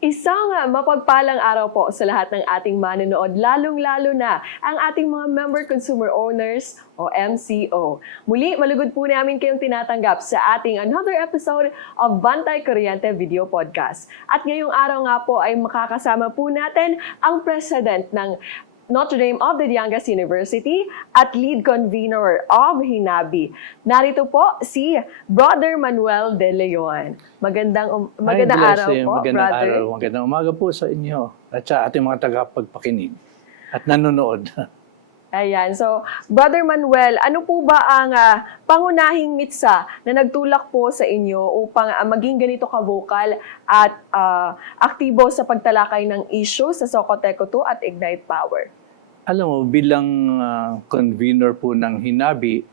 Isang mapagpalang araw po sa lahat ng ating manonood, lalong-lalo na ang ating mga member consumer owners o MCO. Muli, malugod po namin kayong tinatanggap sa ating another episode of Bantay Kuryente Video Podcast. At ngayong araw nga po ay makakasama po natin ang President ng Notre Dame of the Diangas University at lead convener of Hinabi. Narito po si Brother Manuel De Leon. Magandang araw po, brother. Magandang umaga po sa inyo at sa ating mga tagapagpakinig at nanonood. Ayan. So, Brother Manuel, ano po ba ang pangunahing mitsa na nagtulak po sa inyo upang maging ganito ka-vocal at aktibo sa pagtalakay ng issue sa Socoteco 2 at Ignite Power? Alam mo, bilang convener po ng Hinabi,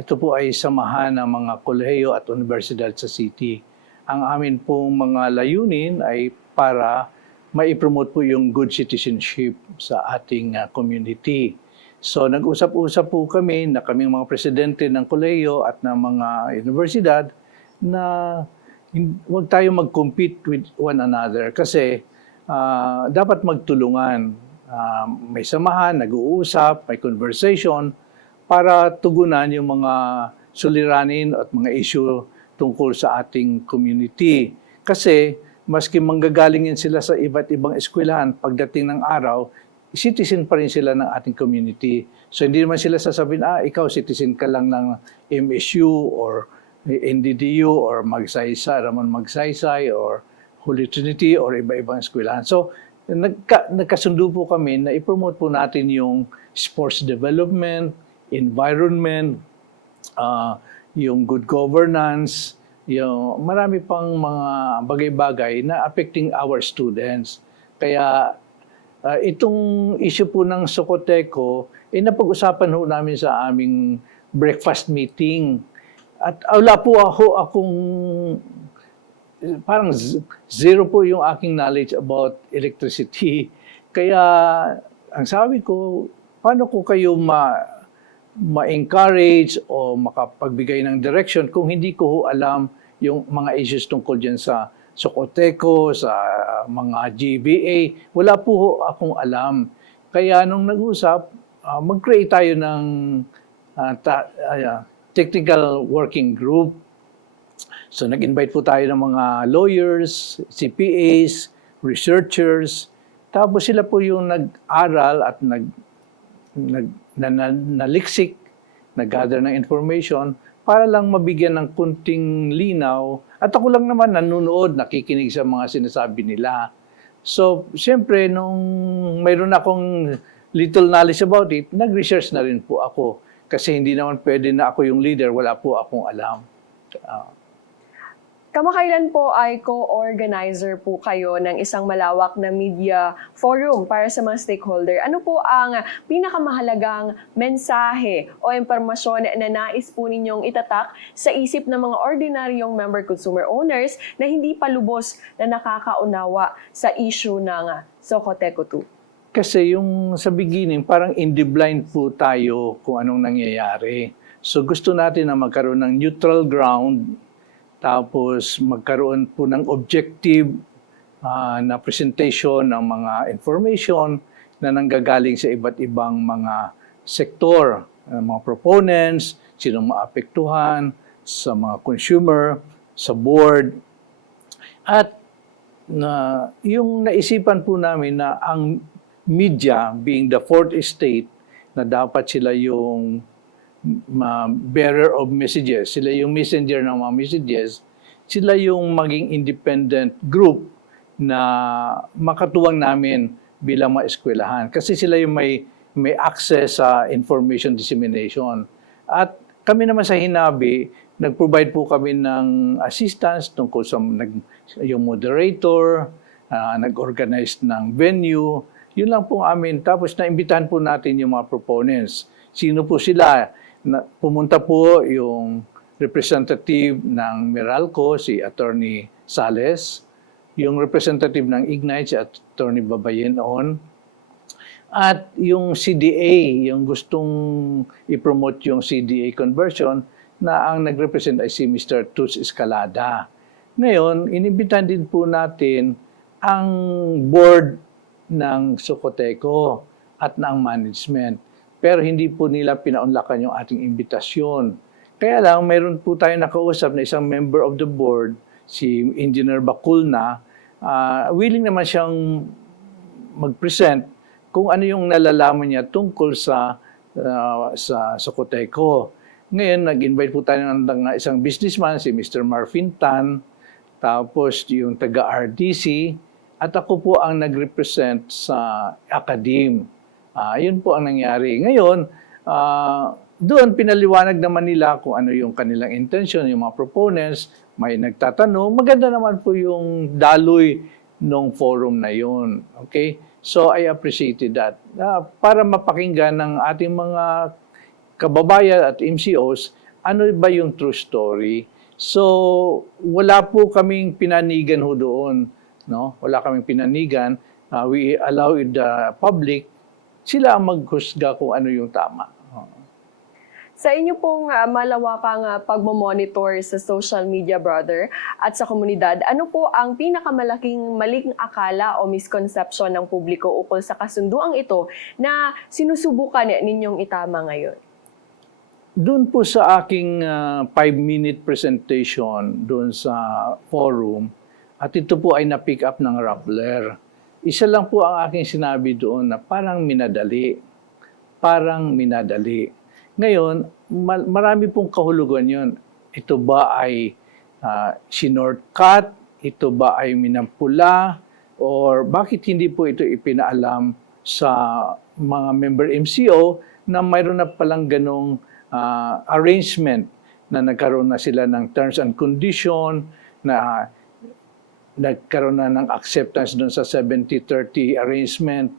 ito po ay samahan ng mga kolehiyo at universidad sa city. Ang amin pong mga layunin ay para maipromote po yung good citizenship sa ating community. So nag-usap-usap po kami na kaming mga presidente ng kolehiyo at ng mga universidad na huwag tayo mag-compete with one another kasi dapat magtulungan. May samahan, nag-uusap, may conversation para tugunan yung mga suliranin at mga issue tungkol sa ating community. Kasi maski manggagalingin sila sa iba't ibang eskwelahan, pagdating ng araw, citizen pa rin sila ng ating community. So hindi naman sila sasabihin, ikaw citizen ka lang ng MSU or NDDU or Ramon Magsaysay or Holy Trinity or iba-ibang eskwelahan. So nagkasundo po kami na i-promote po natin yung sports development, environment, yung good governance, yung marami pang mga bagay-bagay na affecting our students. Kaya itong issue po ng Socoteco, napag-usapan ho namin sa aming breakfast meeting. At wala po akong parang zero po yung aking knowledge about electricity. Kaya ang sabi ko, paano ko kayo ma-encourage o makapagbigay ng direction kung hindi ko alam yung mga issues tungkol dyan sa Socoteco, sa mga GBA. Wala po akong alam. Kaya nung nag-usap, mag-create tayo ng technical working group. So nag-invite po tayo ng mga lawyers, CPAs, researchers. Tapos sila po yung nag-aral at naliksik, nag-gather ng information para lang mabigyan ng kunting linaw. At ako lang naman nanonood, nakikinig sa mga sinasabi nila. So siyempre, nung mayroon akong little knowledge about it, nag-research na rin po ako. Kasi hindi naman pwede na ako yung leader, wala po akong alam. Kamakailan po ay co-organizer po kayo ng isang malawak na media forum para sa mga stakeholder. Ano po ang pinakamahalagang mensahe o impormasyon na nais po ninyong itatak sa isip ng mga ordinaryong member consumer owners na hindi pa lubos na nakakaunawa sa issue ng Socoteco 2? Kasi yung sa beginning, parang in the blind po tayo kung anong nangyayari. So gusto natin na magkaroon ng neutral ground. Tapos magkaroon po ng objective na presentation ng mga information na nanggagaling sa iba't ibang mga sektor, mga proponents, sino maapektuhan, sa mga consumer, sa board. At yung naisipan po namin na ang media being the fourth estate na dapat sila yung bearer of messages, sila yung messenger ng mga messages, sila yung maging independent group na makatuwang namin bilang mga eskwelahan. Kasi sila yung may access sa information dissemination. At kami naman sa Hinabi, nag-provide po kami ng assistance tungkol sa yung moderator, nag-organize ng venue. Yun lang po amin. Tapos naimbitahan po natin yung mga proponents. Sino po sila? Pumunta po yung representative ng Meralco, si Attorney Sales, yung representative ng Ignite, si Attorney Babayenon, at yung CDA, yung gustong i-promote yung CDA conversion, na ang nag-represent ay si Mr. Tuts Escalada. Ngayon, inimbitan din po natin ang board ng Socoteco at ng management. Pero hindi po nila pinaunlakan yung ating imbitasyon. Kaya lang, mayroon po tayo nakausap na isang member of the board, si Engineer Baculna, willing naman siyang mag-present kung ano yung nalalaman niya tungkol sa Socoteco. Ngayon, nag-invite po tayo ng isang businessman, si Mr. Marvin Tan, tapos yung taga-RDC, at ako po ang nag-represent sa academe. Yun po ang nangyari. Ngayon, doon pinaliwanag naman nila kung ano yung kanilang intention, yung mga proponents, may nagtatanong. Maganda naman po yung daloy nung forum na yun. Okay? So, I appreciated that. Para mapakinggan ng ating mga kababayan at MCOs, ano ba yung true story? So, wala po kaming pinanigan ho doon. No? Wala kaming pinanigan. We allow the public, sila ang maghusga kung ano yung tama. Sa inyo pong malawakang pagmamonitor sa social media, brother, at sa komunidad, ano po ang pinakamalaking maling akala o misconception ng publiko ukol sa kasunduang ito na sinusubukan ninyong itama ngayon? Doon po sa aking 5-minute presentation doon sa forum, at ito po ay na-pick up ng Rappler. Isa lang po ang aking sinabi doon na parang minadali. Parang minadali. Ngayon, marami pong kahulugan yun. Ito ba ay sinortcut? Ito ba ay minampula? Or bakit hindi po ito ipinaalam sa mga member MCO na mayroon na palang ganong arrangement na nagkaroon na sila ng terms and condition, na nagkaroon na ng acceptance doon sa 70-30 arrangement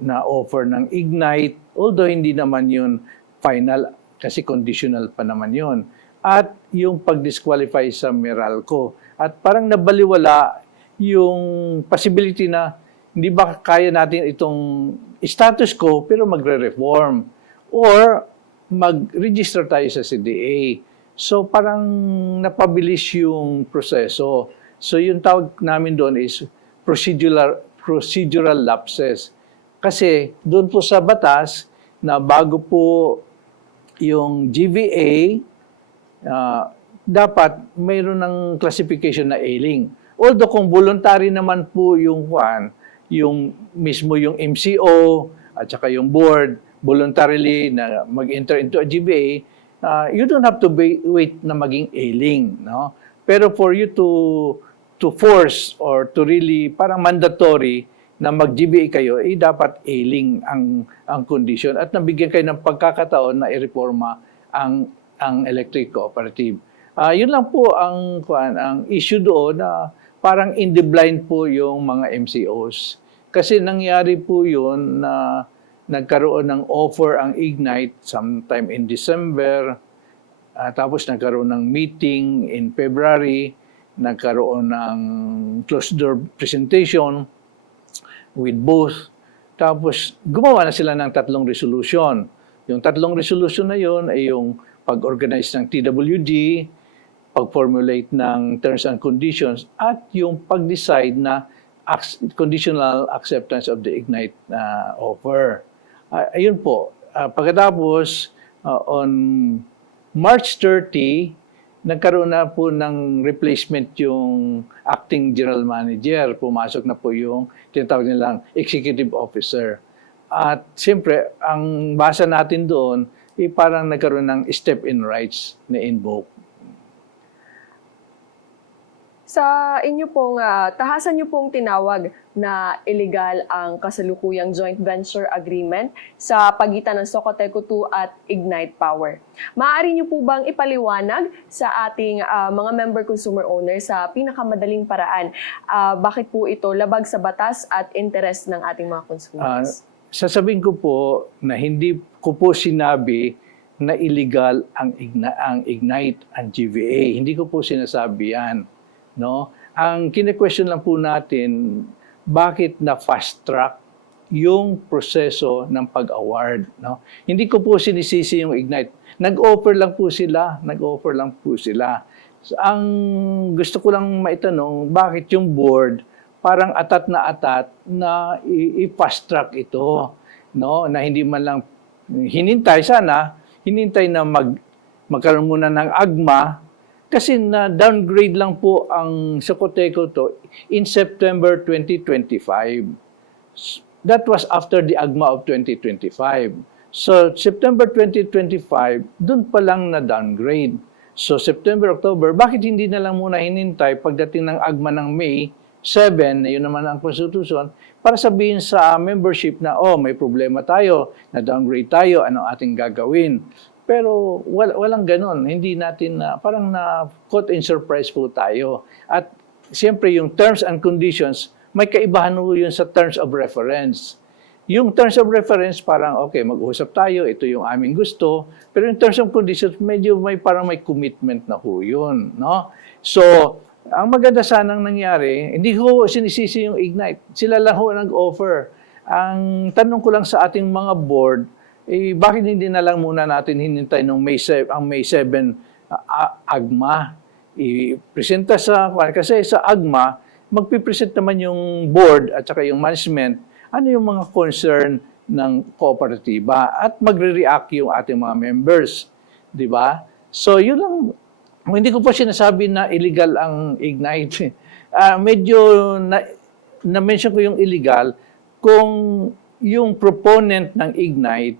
na offer ng Ignite, although hindi naman yun final kasi conditional pa naman yun. At yung pag-disqualify sa Meralco. At parang nabaliwala yung possibility na hindi ba kaya natin itong status quo pero magre-reform or mag-register tayo sa CDA. So parang napabilis yung proseso. So yung tawag namin doon is procedural lapses. Kasi doon po sa batas na bago po yung GVA, dapat mayroon ng classification na ailing. Although kung voluntary naman po yung mismo yung MCO at saka yung board voluntarily na mag-enter into a GVA, you don't have to wait na maging ailing, no? Pero for you to force or to really parang mandatory na mag-GBA kayo, dapat ailing ang condition at nabigyan kayo ng pagkakataon na ireforma ang electric cooperative. Yun lang po ang issue doon na parang in the blind po yung mga MCOs. Kasi nangyari po yun na nagkaroon ng offer ang Ignite sometime in December, tapos nagkaroon ng meeting in February, nagkaroon ng closed door presentation with both. Tapos gumawa na sila ng 3 resolution. Yung 3 resolution na yon ay yung pag-organize ng TWG, pag-formulate ng terms and conditions, at yung pag-decide na conditional acceptance of the Ignite offer. Ayun po. Pagkatapos, on March 30, nagkaroon na po ng replacement yung acting general manager. Pumasok na po yung tinatawag nilang executive officer. At siyempre, ang basa natin doon, parang nagkaroon ng step-in rights na invoke. Sa inyo pong, tahasan niyo pong tinawag na illegal ang kasalukuyang joint venture agreement sa pagitan ng Socoteco 2 at Ignite Power. Maaari niyo po bang ipaliwanag sa ating mga member consumer owners sa pinakamadaling paraan bakit po ito labag sa batas at interes ng ating mga consumers? Sasabihin ko po na hindi ko po sinabi na illegal ang Ignite, ang GVA. Hindi ko po sinasabi yan. No? Ang kine-question lang po natin, bakit na fast track yung proseso ng pag-award, no? Hindi ko po sinisisi yung Ignite. Nag-offer lang po sila. So, ang gusto ko lang maitanong, bakit yung board parang atat na i-fast track ito, no? Na hindi man lang hinintay na magkaroon muna ng AGMA kasi na downgrade lang po ang Socoteco to in September 2025. That was after the AGMA of 2025. So September 2025, dun pa lang na downgrade. So September, October, bakit hindi na lang muna hinintay pagdating ng AGMA ng May 7, yun naman ang Constitution, para sabihin sa membership na, may problema tayo, na downgrade tayo, ano ating gagawin. Pero walang ganon. Hindi natin parang na caught in surprise po tayo. At siyempre yung terms and conditions, may kaibahan po yun sa terms of reference. Yung terms of reference, parang okay, mag-usap tayo, ito yung aming gusto. Pero yung terms of conditions, medyo parang may commitment na ho yun. No? So, ang maganda sanang nangyari, hindi ho sinisisi yung Ignite. Sila lang ho nag-offer. Ang tanong ko lang sa ating mga board, bakit hindi na lang muna natin hinintay nung ang May 7 AGMA? I-presenta kasi sa AGMA, magpipresent naman yung board at saka yung management, ano yung mga concern ng kooperatiba at magre-react yung ating mga members. Di ba? So, yun lang. Hindi ko pa sinasabi na illegal ang Ignite. Medyo na-mention ko yung illegal kung yung proponent ng Ignite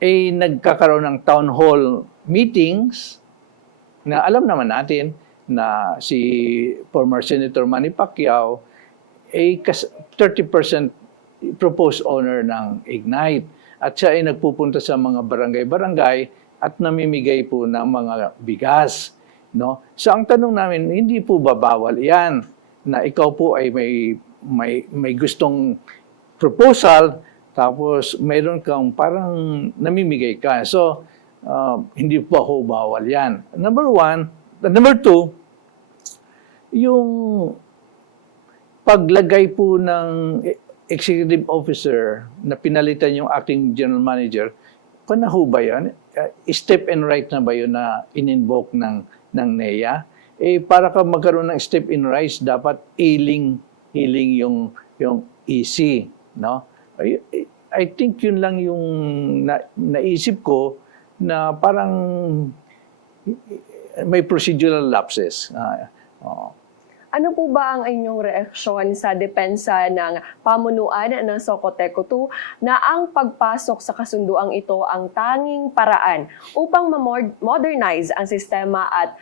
ay nagkakaroon ng town hall meetings na alam naman natin na si former Senator Manny Pacquiao ay 30% proposed owner ng Ignite. At siya ay nagpupunta sa mga barangay-barangay at namimigay po ng mga bigas. No? So ang tanong namin, hindi po babawal yan na ikaw po ay may gustong proposal tapos mayroon kang parang namimigay ka. So hindi po ako bawal yan. Number two, yung paglagay po ng executive officer na pinalitan yung acting general manager, panaho ba yan? Step and right na ba yun na in-invoke ng NEA? Para ka magkaroon ng step in rise, dapat healing yung EC, no? I think yun lang yung naisip ko na parang may procedural lapses. Ano po ba ang inyong reaksyon sa depensa ng pamunuan ng Socoteco 2 na ang pagpasok sa kasunduang ito ang tanging paraan upang ma-modernize ang sistema at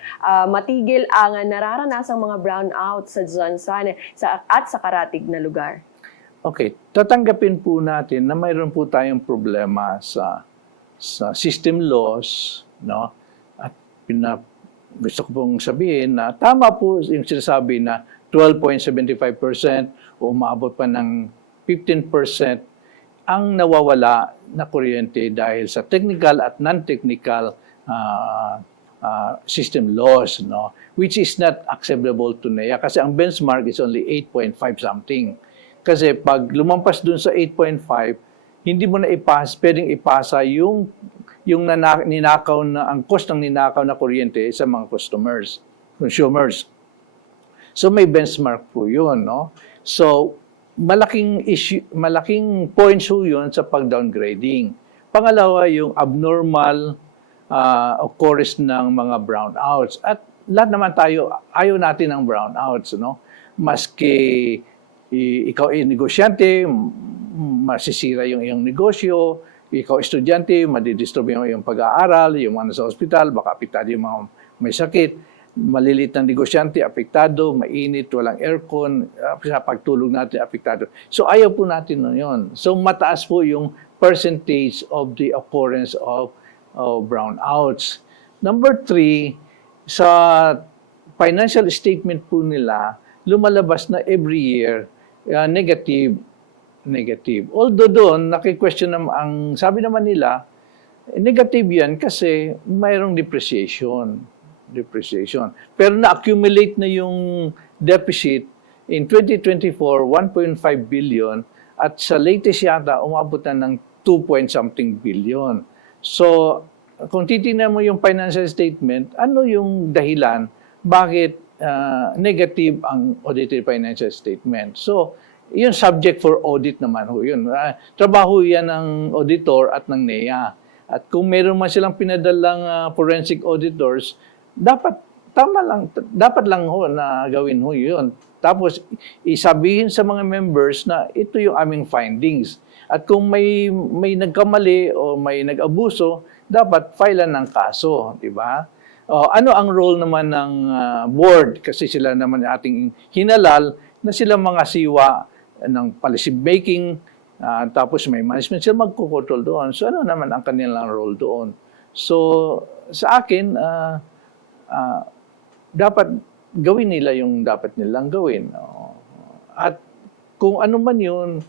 matigil ang nararanasang mga brownout sa Zansan at sa karatig na lugar? Okay, tatanggapin po natin na mayroon po tayong problema sa system laws, no? At gusto ko pong sabihin na tama po yung sinasabi na 12.75% o umabot pa ng 15% ang nawawala na kuryente dahil sa technical at non-technical system laws, no? Which is not acceptable to NEA kasi ang benchmark is only 8.5 something. Kasi pag lumampas dun sa 8.5, hindi mo na pwedeng ipasa yung ninakaw na ang cost ng ninakaw na kuryente sa mga consumers. So may benchmark po 'yun, no? So malaking points po 'yun sa pag-downgrading. Pangalawa, yung abnormal occurrence ng mga brownouts. At lahat naman tayo ayaw natin ng brownouts, no? Maski ikaw ay negosyante, masisira yung iyong negosyo. Ikaw estudyante, madidisturb yung iyong pag-aaral, yung mga nasa ospital, baka apektado yung mga may sakit. Malilit na negosyante, apektado, mainit, walang aircon, sa pagtulog natin, apektado. So ayaw po natin nun yun. So mataas po yung percentage of the occurrence of brownouts. Number 3, sa financial statement po nila, lumalabas na every year, negative. Although doon, naki-question ang sabi naman nila, negative yan kasi mayroong depreciation. Pero na-accumulate na yung deficit in 2024, 1.5 billion at sa latest yata, umabot na ng 2-point-something billion. So, kung titingnan mo yung financial statement, ano yung dahilan bakit negative ang audited financial statement. So, yun subject for audit naman ho yun. Trabaho yan ng auditor at ng NEA. At kung meron man silang pinadalang forensic auditors, dapat lang ho na gawin ho yun. Tapos isabihin sa mga members na ito yung aming findings. At kung may nagkamali o may nag-abuso, dapat filean ng kaso, di ba? Ano ang role naman ng board? Kasi sila naman ating hinalal na sila mga siwa ng policy making, tapos may management, sila magkukontrol doon. So ano naman ang kanilang role doon? So sa akin, dapat gawin nila yung dapat nilang gawin. At kung ano man yun,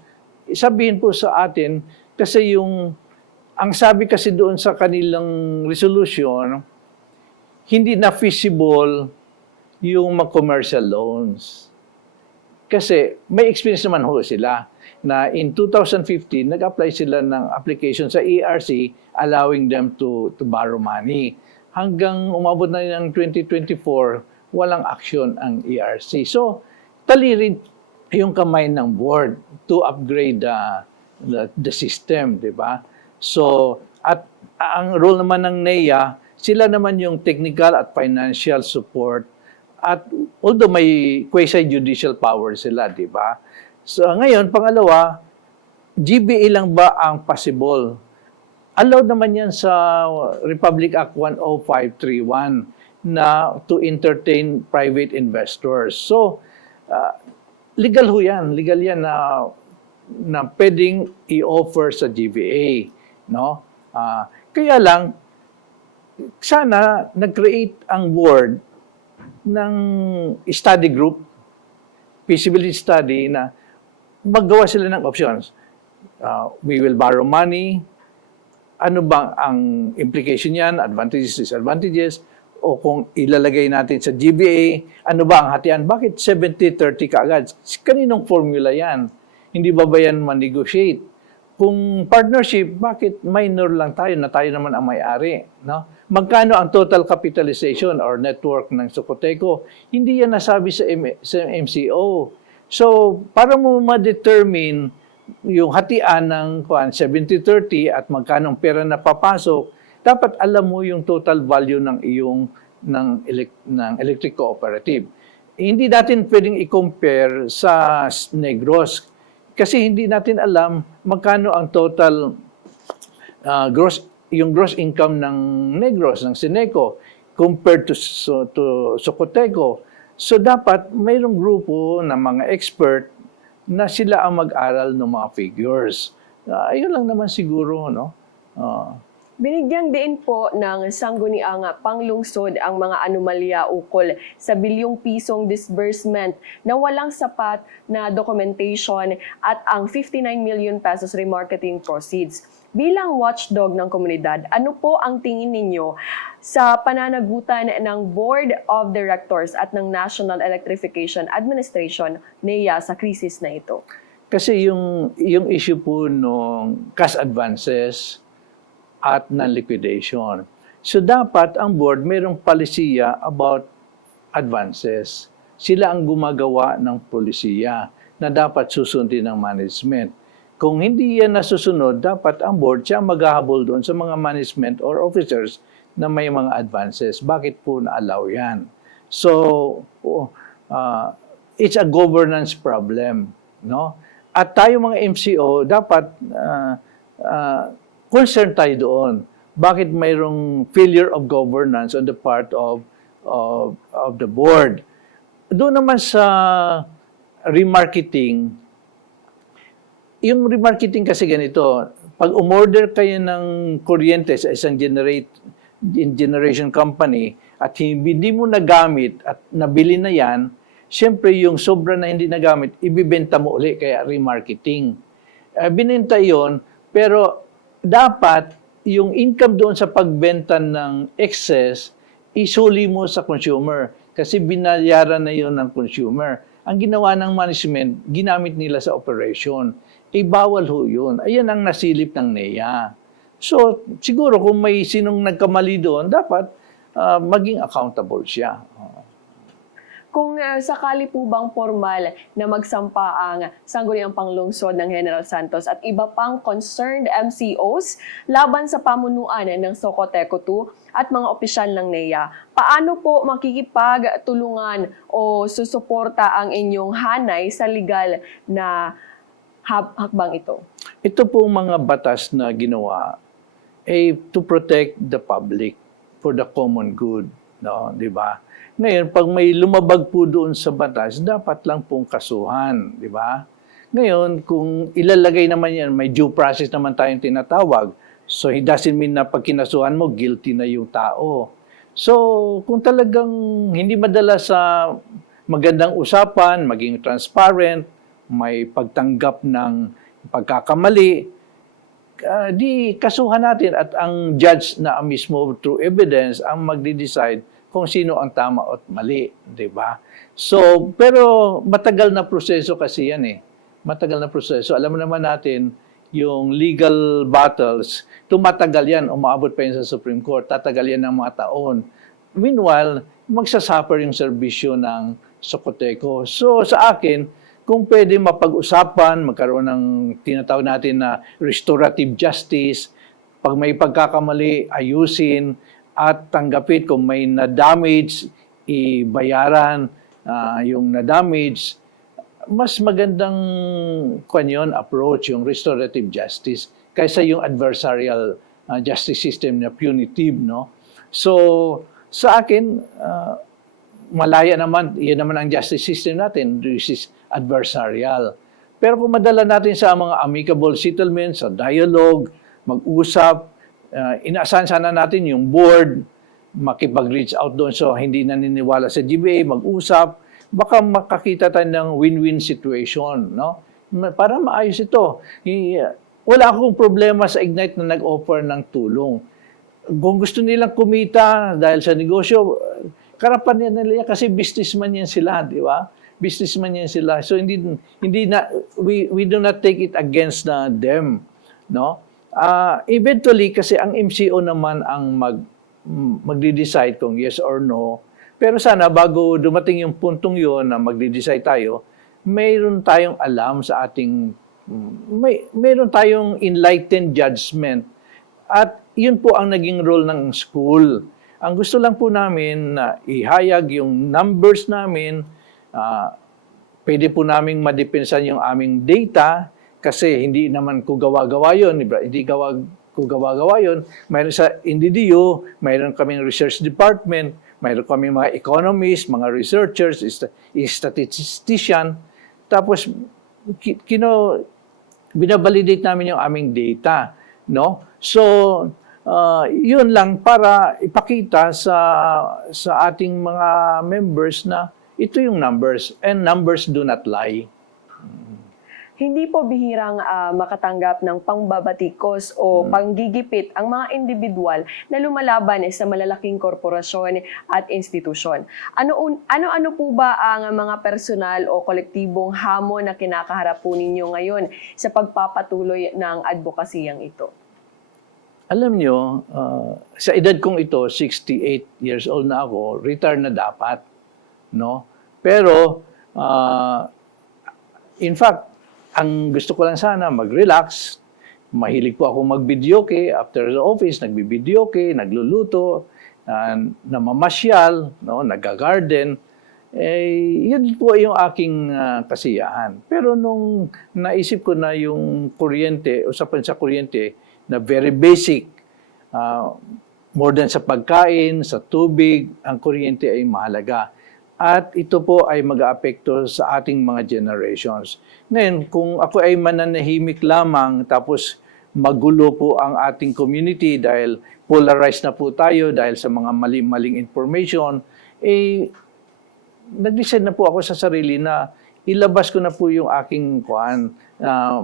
sabihin po sa atin, kasi ang sabi kasi doon sa kanilang resolution, hindi na feasible yung mag-commercial loans. Kasi may experience naman ho sila na in 2015, nag-apply sila ng application sa ERC allowing them to borrow money. Hanggang umabot na ng 2024, walang action ang ERC. So, talirin yung kamay ng board to upgrade the system, di ba? So, at ang role naman ng NEA, sila naman yung technical at financial support. At although may quasi-judicial power sila, di ba? So, ngayon, pangalawa, GBA lang ba ang possible? Allowed naman yan sa Republic Act 10531 na to entertain private investors. So, legal ho yan. Legal yan na pwedeng i-offer sa GBA. No? Kaya lang, sana nag-create ang board ng study group, feasibility study, na maggawa sila ng options. We will borrow money. Ano bang ang implication yan? Advantages, disadvantages? O kung ilalagay natin sa GBA, ano ba ang hatian? Bakit 70-30 kaagad? Kaninong formula yan? Hindi ba yan ma-negotiate? Kung partnership, bakit minor lang tayo na tayo naman ang may-ari? No? Magkano ang total capitalization or network ng Socoteco? Hindi yan nasabi sa MCO. So, para mo ma-determine yung hatian ng 70-30 at magkano ang pera na papasok, dapat alam mo yung total value ng ng electric cooperative. Hindi natin pwedeng i-compare sa Negros kasi hindi natin alam magkano ang total gross income ng Negros, ng Sineco compared to Socoteco. So dapat mayroong grupo ng mga expert na sila ang mag-aral ng mga figures. Ayun lang naman siguro, no? Binigyang diin po ng sangguniang panglungsod ang mga anomalya ukol sa bilyong pisong disbursement na walang sapat na documentation at ang 59 million pesos remarketing proceeds. Bilang watchdog ng komunidad, ano po ang tingin ninyo sa pananagutan ng Board of Directors at ng National Electrification Administration, NEA, sa krisis na ito? Kasi yung issue po ng cash advances at non-liquidation. So dapat ang board mayroong palisiya about advances. Sila ang gumagawa ng polisiya na dapat susundin ng management. Kung hindi yan nasusunod, dapat ang board siya maghahabol doon sa mga management or officers na may mga advances. Bakit po na-allow yan? So, it's a governance problem. No? At tayo mga MCO, dapat concerned tayo doon. Bakit mayroong failure of governance on the part of the board? Doon naman sa remarketing, yung remarketing kasi ganito, pag umorder kayo ng kuryente sa isang generation company at hindi mo nagamit at nabili na yan, siyempre yung sobra na hindi nagamit, ibibenta mo uli, kaya remarketing. Binenta yon, pero dapat yung income doon sa pagbenta ng excess, isuli mo sa consumer kasi binayaran na yon ng consumer. Ang ginawa ng management, ginamit nila sa operation. Bawal ho yun. Ayan ang nasilip ng NEA. So, siguro kung may sinong nagkamali doon, dapat maging accountable siya. Kung sakali po bang formal na magsampa ang Sangguniang Panglungsod ng General Santos at iba pang concerned MCOs laban sa pamunuan ng Socoteco 2 at mga opisyal ng NEA, paano po makikipagtulungan o susuporta ang inyong hanay sa legal na hakbang ito? Ito pong mga batas na ginawa ay to protect the public for the common good, no, 'di ba? Ngayon, pag may lumabag po doon sa batas, dapat lang pong kasuhan, 'di ba? Ngayon, kung ilalagay naman yan, may due process naman tayong tinatawag. So, it doesn't mean na pag kinasuhan mo, guilty na yung tao. So, kung talagang hindi madala sa magandang usapan, maging transparent, may pagtanggap ng pagkakamali, di kasuhan natin at ang judge na mismo through evidence ang magde-decide kung sino ang tama at mali, 'di ba? So, pero matagal na proseso kasi 'yan eh. Matagal na proseso. Alam mo naman natin yung legal battles, tumatagal 'yan, umaabot pa 'yan sa Supreme Court, tatagal 'yan ng mga taon. Meanwhile, magsasuffer yung serbisyo ng Socoteco. So, sa akin, kung pwede mapag-usapan, magkaroon ng tinatawag natin na restorative justice, pag may pagkakamali, ayusin, at tanggapin kung may na-damage, ibayaran yung na-damage. Mas magandang approach, yung restorative justice, kaysa yung adversarial justice system na punitive. No? So, sa akin, malaya naman, yan naman ang justice system natin, which is adversarial. Pero kung madala natin sa mga amicable settlements, sa dialogue, mag-usap, inaasahan sana natin yung board, makipag-reach out doon so hindi naniniwala sa GBA, mag-usap, baka makakita tayo ng win-win situation, no? Para maayos ito. Wala akong problema sa Ignite na nag-offer ng tulong. Kung gusto nilang kumita dahil sa negosyo, karapan nila kasi businessman yan sila, di ba? Businessman yan sila. So hindi na we do not take it against them, no? Eventually kasi ang MCO naman ang magde-decide kung yes or no. Pero sana bago dumating yung puntong yon na magde-decide tayo, mayroon tayong alam sa ating mayroon tayong enlightened judgment. At yun po ang naging role ng school. Ang gusto lang po namin na ihayag yung numbers namin, pwede po naming madepensan yung aming data kasi hindi naman ko gawa-gawa yun, hindi ko gawa-gawa yun. Mayroon sa NDDO, mayroon kaming research department, mayroon kaming mga economists, mga researchers, statistician. Tapos, binabalidate namin yung aming data. No? So, yun lang para ipakita sa ating mga members na ito yung numbers and numbers do not lie. Hindi po bihirang makatanggap ng pangbabatikos o panggigipit ang mga individual na lumalaban sa malalaking korporasyon at institusyon. Ano po ba ang mga personal o kolektibong hamon na kinakaharap po ninyo ngayon sa pagpapatuloy ng advokasiyang ito? Alam nyo, sa edad kong ito, 68 years old na ako, retire na dapat. No? Pero, in fact, ang gusto ko lang sana mag-relax. Mahilig po ako mag-videoke. After the office, nagbi-videoke, nagluluto, namamasyal, no? Nag-garden. Yun po yung aking kasiyahan. Pero nung naisip ko na yung kuryente, usapan sa kuryente, na very basic, more than sa pagkain, sa tubig, ang kuryente ay mahalaga. At ito po ay mag-aapekto sa ating mga generations. Ngayon, kung ako ay mananahimik lamang, tapos magulo po ang ating community dahil polarized na po tayo dahil sa mga maling information, nag-decide na po ako sa sarili na ilabas ko na po yung aking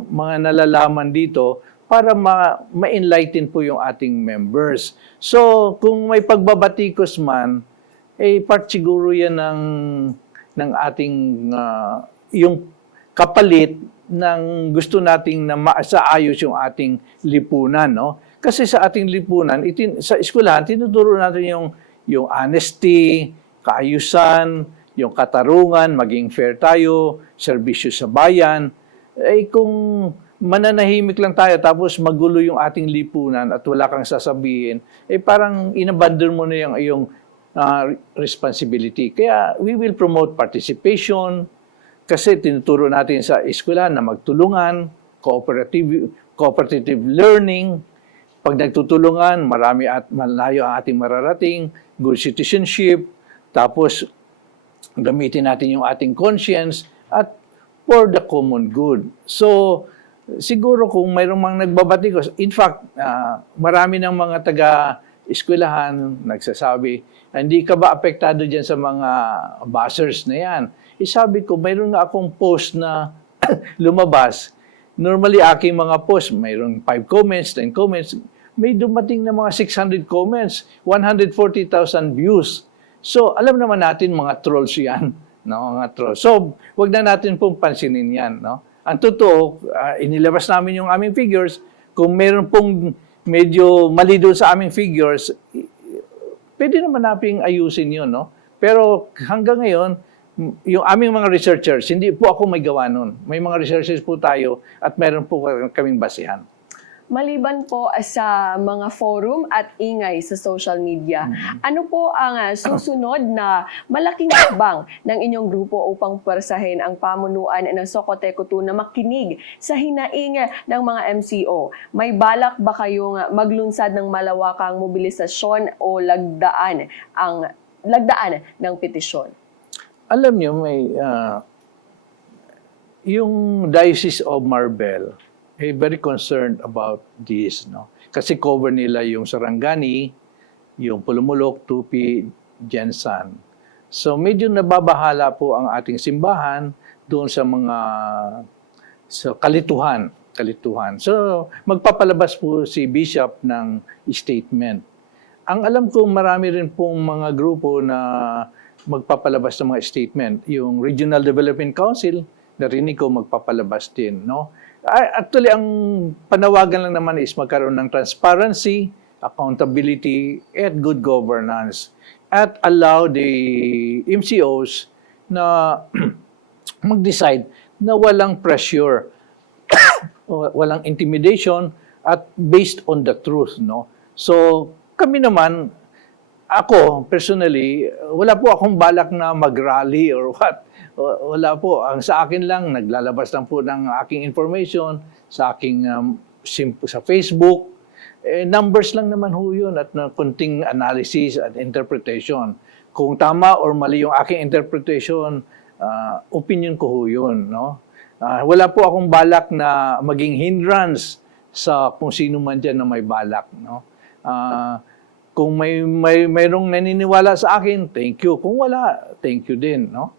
mga nalalaman dito para ma-enlighten po yung ating members. So, kung may pagbabatikos man, part siguro yan ng ating, yung kapalit ng gusto nating na maasaayos yung ating lipunan. No? Kasi sa ating lipunan, sa eskwelahan, tinuturo natin yung honesty, kaayusan, yung katarungan, maging fair tayo, serbisyo sa bayan. Eh kung mananahimik lang tayo tapos magulo yung ating lipunan at wala kang sasabihin, eh parang inabandon mo na yung iyong responsibility. Kaya we will promote participation kasi tinuturo natin sa eskwela na magtulungan, cooperative learning. Pag nagtutulungan, marami at malayo ang ating mararating, good citizenship, tapos gamitin natin yung ating conscience at for the common good. So, siguro kung mayroong mga nagbabatikos, in fact, marami ng mga taga-eskwelahan nagsasabi, hindi ka ba apektado dyan sa mga buzzers na yan? Sabi ko, mayroon nga akong post na lumabas. Normally, aking mga post, mayroon 5 comments, 10 comments. May dumating na mga 600 comments, 140,000 views. So, alam naman natin mga trolls yan. No? Mga trolls. So, wag na natin pong pansinin yan. No? Ang totoo, inilabas namin yung aming figures. Kung meron pong medyo mali doon sa aming figures, pwede naman nating ayusin yun. No? Pero hanggang ngayon, yung aming mga researchers, hindi po ako may gawa nun. May mga researchers po tayo at meron po kaming basihan. Maliban po sa mga forum at ingay sa social media, ano po ang susunod na malaking hakbang ng inyong grupo upang pwersahin ang pamunuan ng Socoteco 2 na makinig sa hinaing ng mga MCO? May balak ba kayong maglunsad ng malawakang mobilisasyon o lagdaan ng petisyon? Alam niyo, may yung Diocese of Marbel very concerned about this, no? Kasi cover nila yung Sarangani, yung Pulumulok, Tupi, Jensan. So medyo nababahala po ang ating simbahan doon sa mga kalituhan. So magpapalabas po si Bishop ng statement. Ang alam ko marami rin pong mga grupo na magpapalabas ng mga statement. Yung Regional Development Council, narinig ko magpapalabas din, no? Actually, ang panawagan lang naman is magkaroon ng transparency, accountability, at good governance. At allow the MCOs na mag-decide na walang pressure, walang intimidation, at based on the truth, no? So, kami naman, ako, personally, wala po akong balak na mag-rally or what. Wala po. Ang sa akin lang, naglalabas lang po ng aking information sa aking sa Facebook. Numbers lang naman ho yun at kunting analysis at interpretation. Kung tama or mali yung aking interpretation, opinion ko ho yun. No? Wala po akong balak na maging hindrance sa kung sino man dyan na may balak. No? Kung mayroong naniniwala sa akin, thank you. Kung wala, thank you din. No?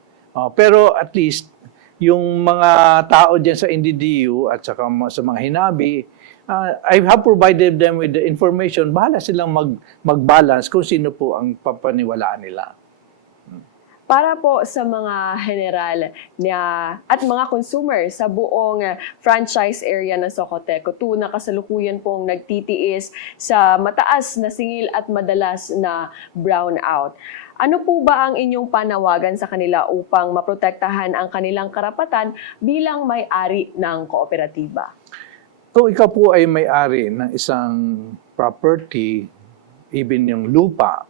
Pero at least, yung mga tao dyan sa NDDU at saka sa mga hinabi, I have provided them with the information. Bahala silang mag-balance kung sino po ang papaniwalaan nila. Para po sa mga general at mga consumer sa buong franchise area ng Socoteco 2 na kasalukuyan pong nagtitiis sa mataas na singil at madalas na brownout. Ano po ba ang inyong panawagan sa kanila upang maprotektahan ang kanilang karapatan bilang may-ari ng kooperatiba? Kung ikaw po ay may-ari ng isang property, even yung lupa,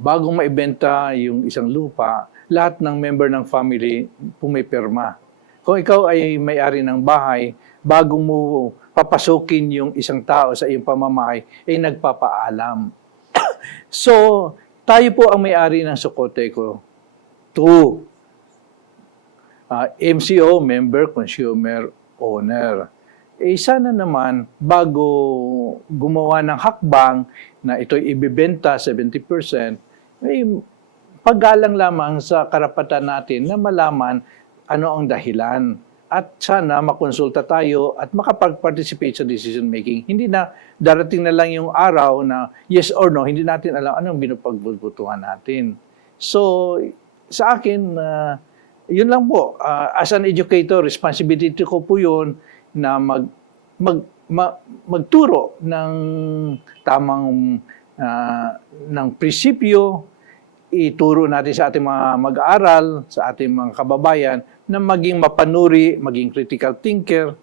bago maibenta yung isang lupa, lahat ng member ng family pumipirma. Kung ikaw ay may-ari ng bahay, bago mo papasukin yung isang tao sa iyong pamamahay, ay nagpapaalam. So, tayo po ang may-ari ng Socoteco 2. MCO, Member Consumer Owner. Sana naman, bago gumawa ng hakbang na ito'y ibibenta 70%, may paggalang lamang sa karapatan natin na malaman ano ang dahilan. At sana makonsulta tayo at makapag-participate sa decision making. Hindi na darating na lang yung araw na yes or no, hindi natin alam anong binupagbutuhan natin. So, sa akin, yun lang po. As an educator, responsibility ko po yun na magturo ng tamang ng prinsipyo ituro natin sa ating mga mag-aaral, sa ating mga kababayan, na maging mapanuri, maging critical thinker,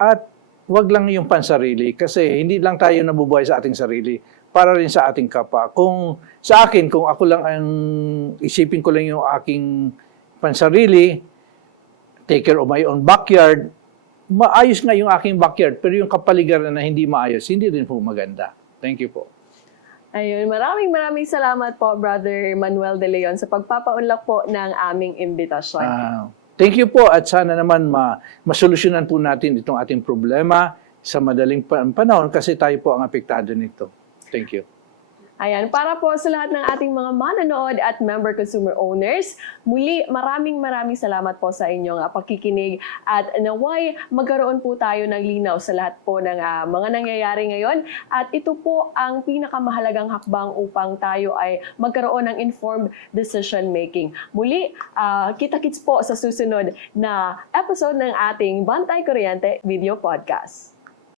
at wag lang yung pansarili. Kasi hindi lang tayo nabubuhay sa ating sarili, para rin sa ating kapwa. Kung sa akin, kung ako lang ang isipin ko lang yung aking pansarili, take care of my own backyard, maayos nga yung aking backyard, pero yung kapaligiran na hindi maayos, hindi rin po maganda. Thank you po. Ayun, maraming salamat po, Brother Manuel De Leon, sa pagpapaunlak po ng aming imbitasyon. Thank you po at sana naman masolusyonan po natin itong ating problema sa madaling panahon kasi tayo po ang apektado nito. Thank you. Ayan, para po sa lahat ng ating mga manonood at member consumer owners, muli maraming salamat po sa inyong pakikinig at naway magkaroon po tayo ng linaw sa lahat po ng mga nangyayari ngayon at ito po ang pinakamahalagang hakbang upang tayo ay magkaroon ng informed decision making. Muli, kita-kits po sa susunod na episode ng ating Bantay Kuryente Video Podcast.